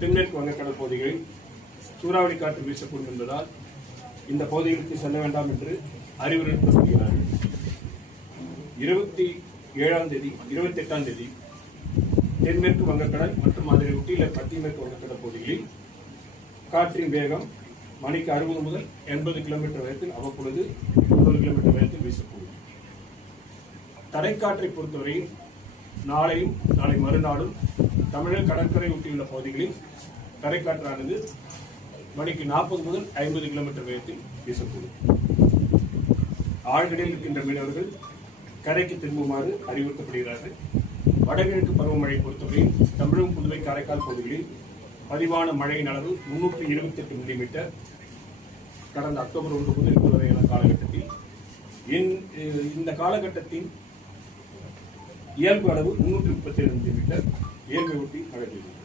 தென்மேற்கு வங்கக்கடல் பகுதிகளில் சூறாவளி காற்று வீசக்கூடும் என்பதால் இந்த பகுதிகளுக்கு செல்ல வேண்டாம் என்று அறிவுறுத்தப்படுகிறார்கள். 28ஆம் தேதி தென்மேற்கு வங்கக்கடல் மற்றும் அதனை ஒட்டியுள்ள மத்திய மேற்கு வங்கக்கடல் பகுதிகளில் காற்றின் வேகம் மணிக்கு 60 முதல் 80 கிலோமீட்டர் வேகத்தில் அவ்வப்பொழுது 90 கிலோமீட்டர் வேகத்தில் வீசக்கூடும். தரைக்காற்றை பொறுத்தவரையில் நாளையும் நாளை மறுநாளும் தமிழக கடற்கரை ஒட்டியுள்ள பகுதிகளில் தரைக்காற்றானது மணிக்கு 40 முதல் 50 கிலோமீட்டர் வேகத்தில் வீசக்கூடும். ஆழ்கடலில் இருக்கின்ற மீனவர்கள் கரைக்கு திரும்புமாறு அறிவுறுத்தப்படுகிறார்கள். வடகிழக்கு பருவமழை பொறுத்தவரையில் தமிழகம், புதுவை, காரைக்கால் பகுதிகளில் பதிவான மழையின் அளவு 328 மில்லிமீட்டர் கடந்த அக்டோபர் 1 முதல் 2 வரையான காலகட்டத்தில். இந்த காலகட்டத்தின் இயல்பு அளவு 337 மில்லிமீட்டர். இயல்பை ஒட்டி மழை பெய்யும்.